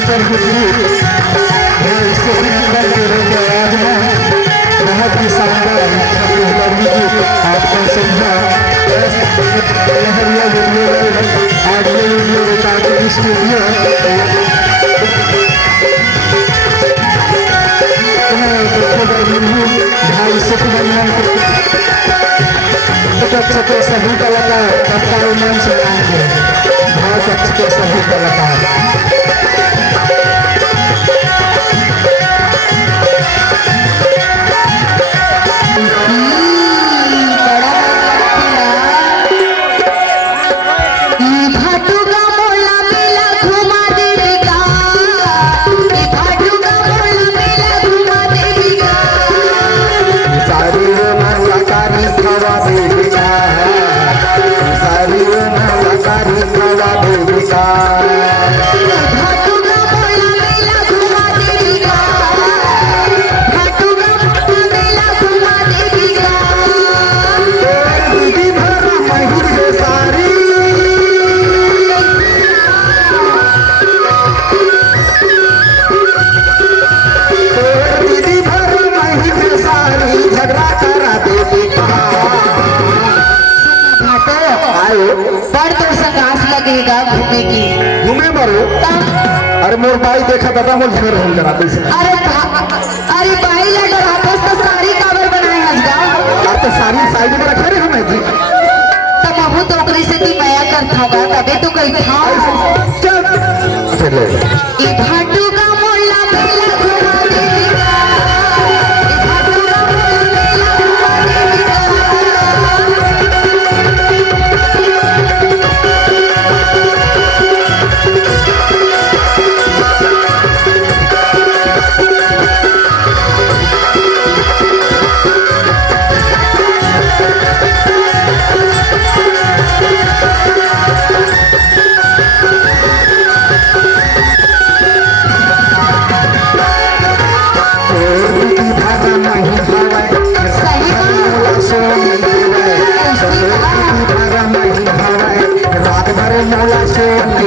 ऊपर गुजरी है इससे आज में बहुत ही शानदार आपका समझा लहरिया वीडियो आज ये वीडियो रिकॉर्डिंग स्टूडियो भाई सुखबंधन अच्छे सभी कलाकार कप्तान मंच में आएंगे बहुत अच्छे सभी कलाकार अरे मोर भाई देखा दादा मोर घर हम कराते से अरे भाई लगा रातों तो सारी काबर बनाए हजगा अब तो सारी साइड में रखे रे हमें जी तब महू तो ओकरी से तू माया कर थागा तबे तो कहीं था चले ई भाटू का मोहल्ला मेला घुमा देगा ई भाटू का मोहल्ला मेला घुमा देगा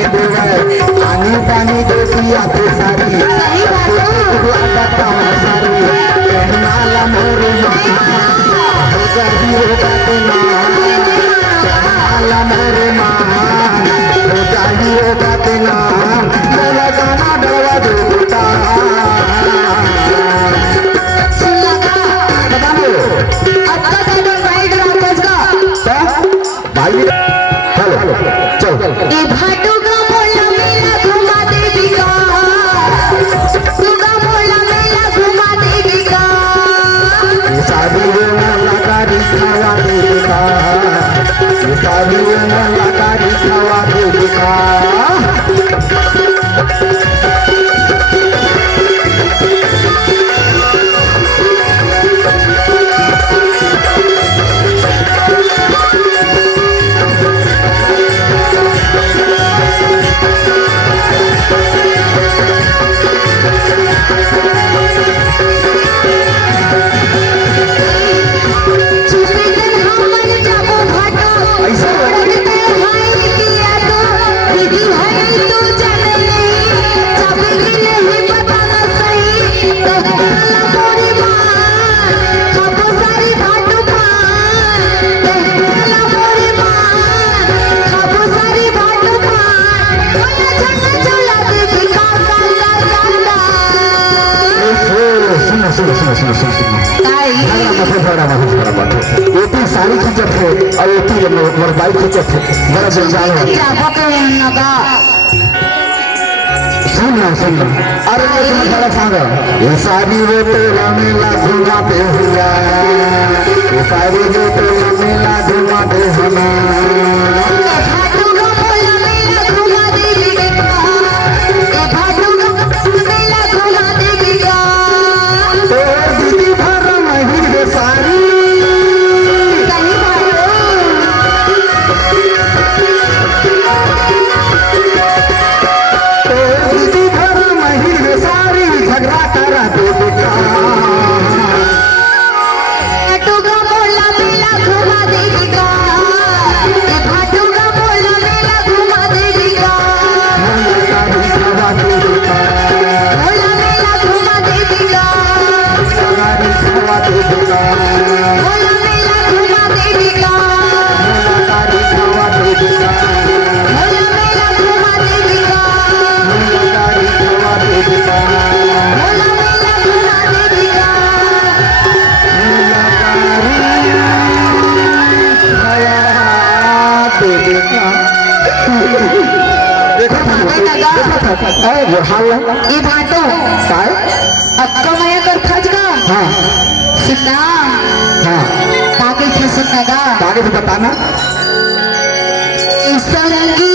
पानी पानी देखी आते सारी कहना मोरे मोरे नाम गाना डरवा देता भाई हेलो चल भाटू का मोहल्ला मेला घुमा देगा तुगा मोहल्ला मेला घुमा देगा शादी में लगारी खावा देगा शादी में लगारी खावा देगा सारी खिंचत है और मोर बाइक खिंचत है बड़ा जंजाल है सुन अरे ये बड़ा सारा ये सारी वो तेरा मेला घुमाते हुआ ये सारी वो तेरा मेला घुमाते हुआ भाटू का मोहल्ला मेला घुमा देगा ये हाल ये भाटो काय अक्का माया कर थाज का हाँ सुनना हाँ काके थे सुनना का आगे तो बताना सरंगी